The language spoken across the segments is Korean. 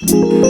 부산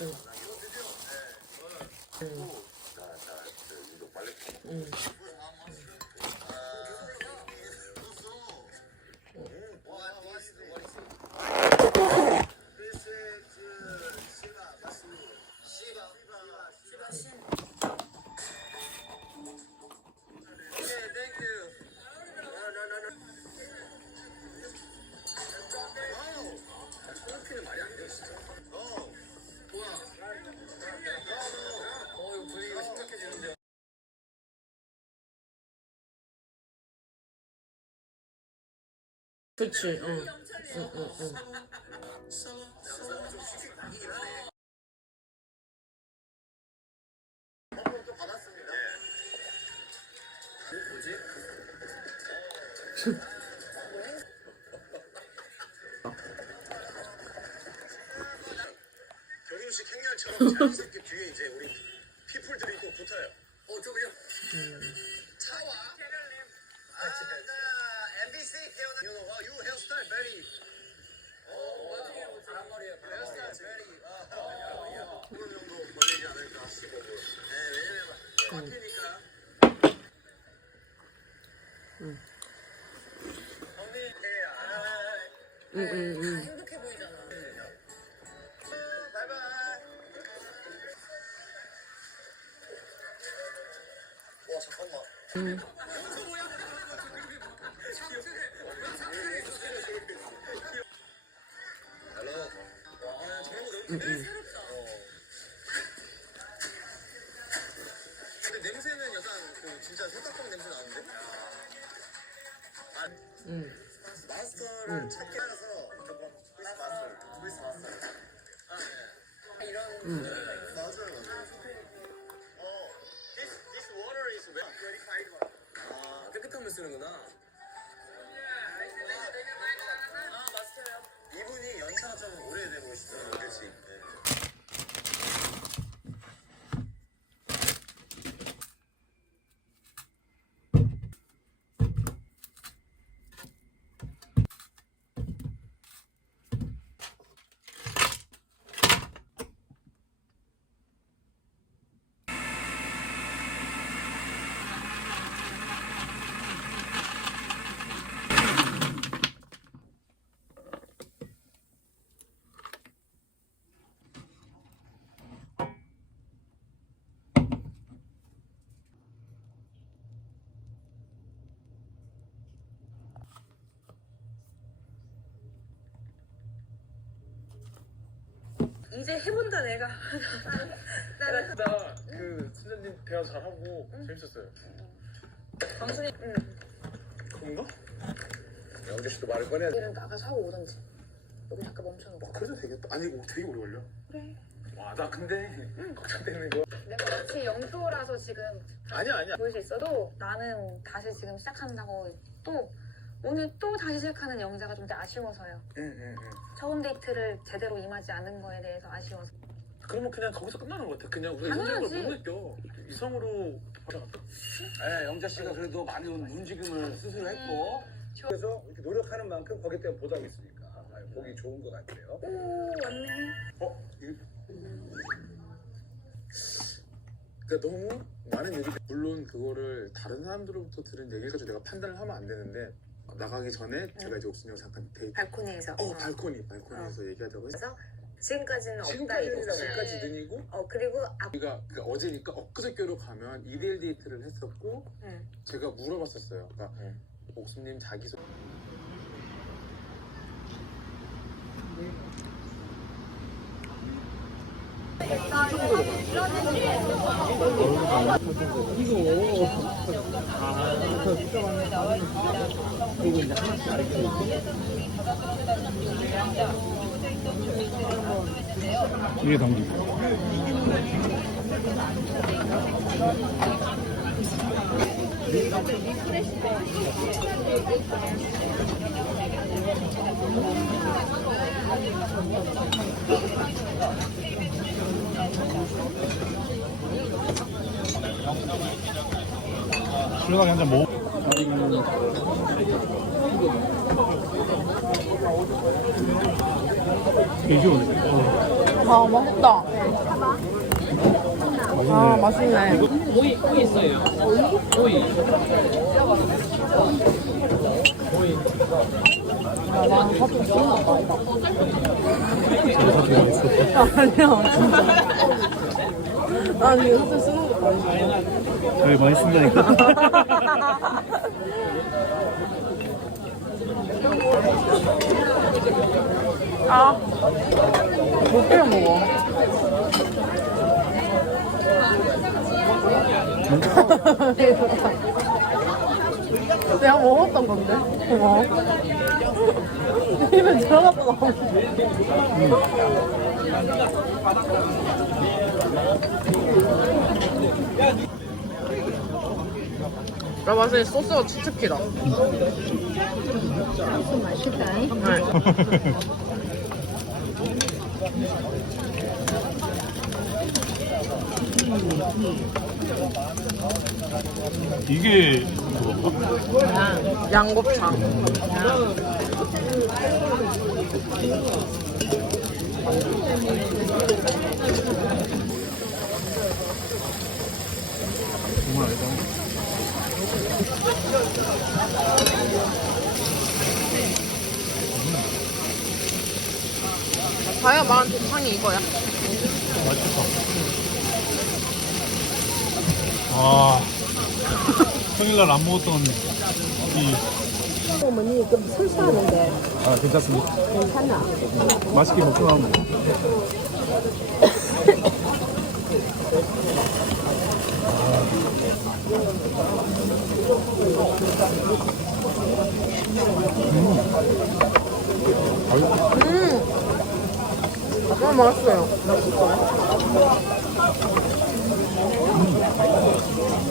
응. 응. 그치, 응. 응, 응, 응. 경유식 행렬처럼 자연스럽게 뒤에 이제 우리 피플들이 또 붙어요. 어, 저기요. 차와. 아, 나 MBC 태어나. You know, you hairstyle very. 어, 잘한 거리에요. Hairstyle very. 어, 어, 어느 정도 걸리지 않을까 싶고. 네, 왜냐면 바뀌니까. 언니, 네, 아, 응, 응, 응. 행복해 보이잖아. 바이바이. 와, 잠깐만. 응. 헬로. 와, 저런 거 너무 응, 응. 이제 해본다 내가. 나는 진짜 그 수장님 대화 잘하고 재밌었어요. 광순이 응. 그런가? 영재 씨도 말을 꺼내야 돼. 얘는 나가서 하고 오던지. 여기 잠깐 멈춰놓고. 와, 그래도 되겠다. 아니, 이거 되게 오래 걸려. 그래. 와, 나 근데 걱정되는 거. 내가 마치 영표라서 지금 아니야, 아니야. 보일 수 있어도 나는 다시 지금 시작한다고 또 오늘 또 다시 시작하는 영자가 좀 아쉬워서요. 응, 응, 응. 처음 데이트를 제대로 임하지 않은 거에 대해서 아쉬워서. 그러면 그냥 거기서 끝나는 것 같아. 그냥 우리가 당연하지. 이성적으로 못 느껴. 이성으로. 네, 영자 씨가 그래도 많은 움직임을 스스로 했고 그래서 이렇게 노력하는 만큼 거기에 대한 보답이 있으니까 아, 보기 좋은 것 같아요. 오 맞네. 어? 이... 그러니까 너무 많은 얘기 물론 그거를 다른 사람들로부터 들은 얘기를 가지고 내가 판단을 하면 안 되는데 나가기 전에 제가 이제 옥순이랑 잠깐 데이트 발코니에서. 어 발코니 발코니에서 얘기하자고 했어 그래서 지금까지는 없다 지금까지는 이거지. 지금까지 는이고 어 그리고 앞. 우리가 그 어제니까 엊그저께로 가면 2대1 데이트를 했었고 응. 제가 물어봤었어요 그러니까 옥수님 자기소 이게 당기. 시원하게 한잔 먹어. 이게 아 맛있다. 아 맛있네. 오이 오이 있어요. 오이. 아니야 진짜. 아니 사실 쓰는 것도 아니야. 되게 많이 쓴다니까. 아, 못 빼려 먹어. 내가 먹었던 건데. 고마워. 입에 들어갔다 나오네. 나 맛이 소스가 치트키다. 소스 맛있다. 네. 이게 그건가? 양곱창. 자기가 말한 대창이 이거야. 맛있겠다. 아, 평일날 안 먹었던 이. 어머니 좀 설사하는데 아, 괜찮습니다. 괜찮나? 맛있게 먹고 나면. 너무 맛있어요.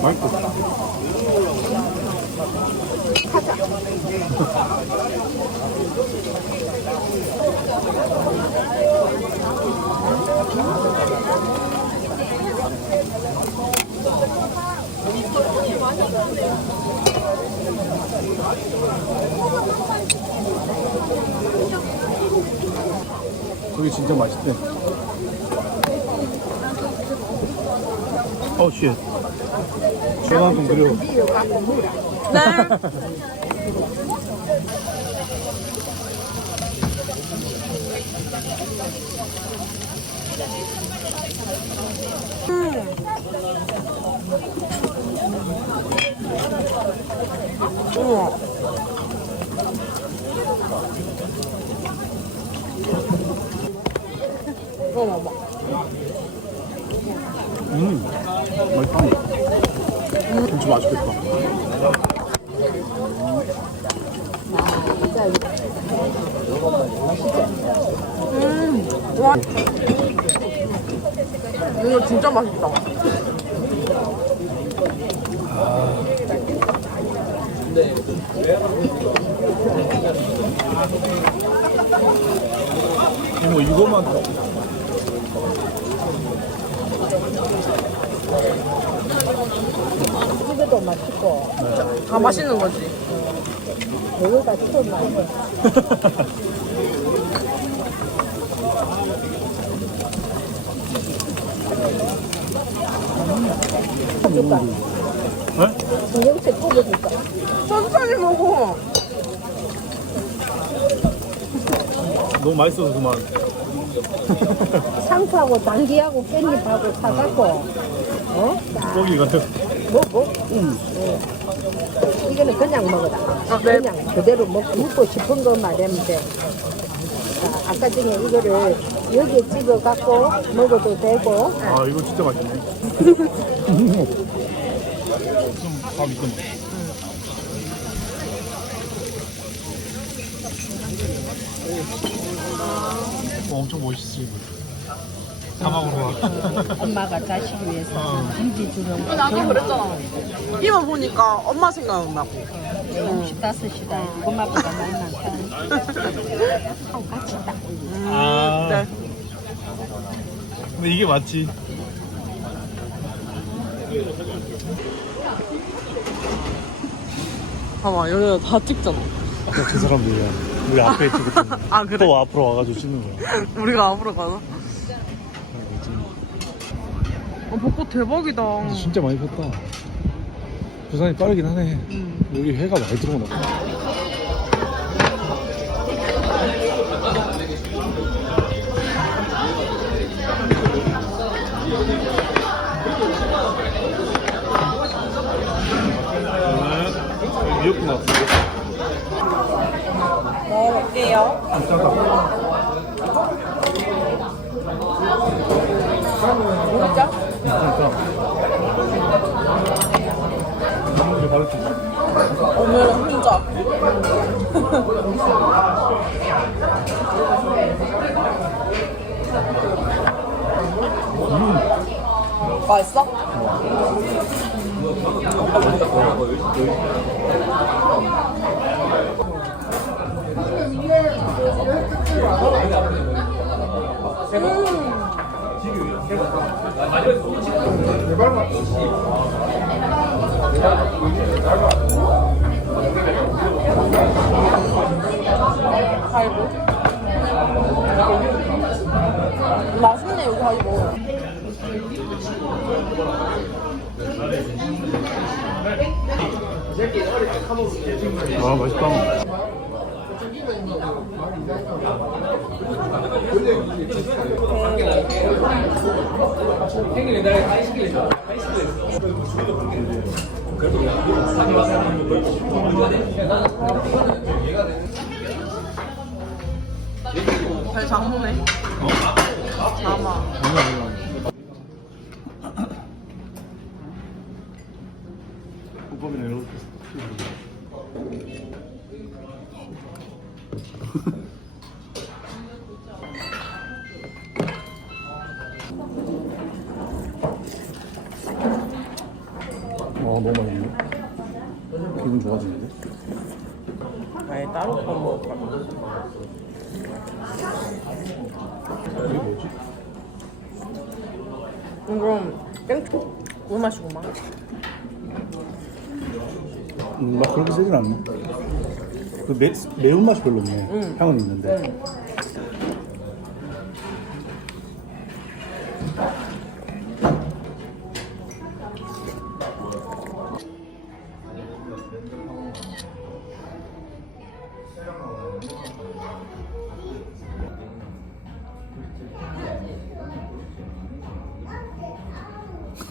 맛있고. 여기 진짜 맛있대. 어, 쉣. 좀 드려. 네. 우와. 음, 맛있다. 김치 맛있겠다. 음, 와. 이거 진짜 맛있다. 이거 이거만 더. 이것도 맛있고 다 맛있는 거지. 여기가 좀 맛있어. 줄까? 네? 신경색 뽑아줄까? 천천히 먹어. 너무 맛있어서 그만. 상추하고 당귀하고 깻잎하고 사갖고 어? 딱 고기 같아. 먹고 응. 응. 이거는 그냥 먹어라 아, 네. 그냥 그대로 먹, 먹고 싶은 거 말하면 돼 자, 아까 전에 이거를 여기에 찍어 갖고 먹어도 되고 아, 이거 진짜 맛있네. 좀밥 있던 거. 어, 엄청 이거. 다 먹으러 와. 엄마가 자식 위해서 어. 김치 주는 거 나도 그랬잖아. 이거 보니까 엄마 생각난다고. 음식 다섯이다 엄마보다 많이 많다 하고 같이 딱 아. 네. 근데 이게 맞지. 봐봐, 여기가 다 찍잖아. 아까 그 사람들이야. 우리 앞에 찍었던 아, 그래? 또 앞으로 와가지고 찍는 거야. 우리가 앞으로 가나? 어, 벚꽃 대박이다. 진짜 많이 폈다. 부산이 빠르긴 하네. 여기 회가 많이 들어오나 봐. 먹어볼게요. 진짜? 오늘 혼자. 맛있어? 갈고. 맛있네, 여기 먹어. 아, 맛있다. 잘 장모네. 아니야. 음, 맛 그렇게 세진 않네. 그 매, 매운맛이 별로 없네. 응. 향은 있는데.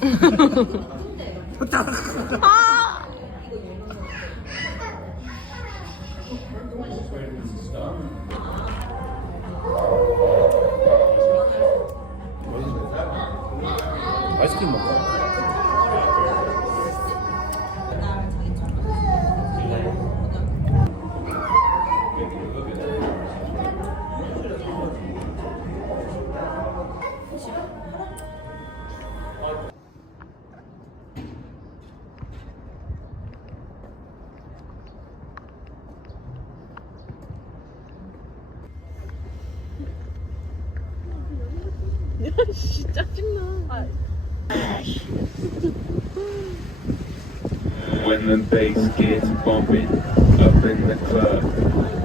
아 When the bass gets bumping up in the club.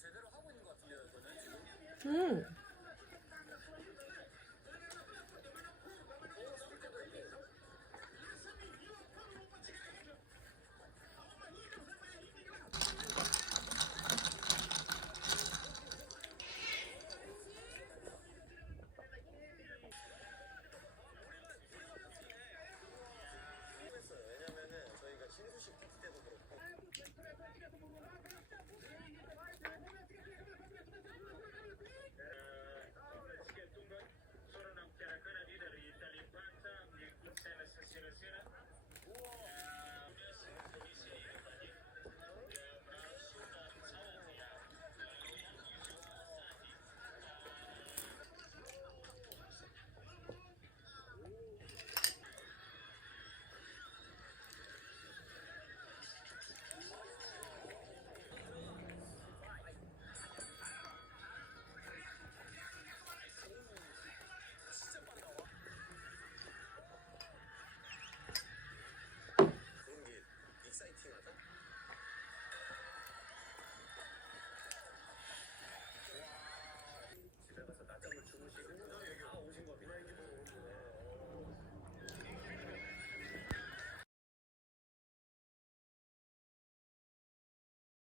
제대로 하고 있는 것 같아요, 이거는 음.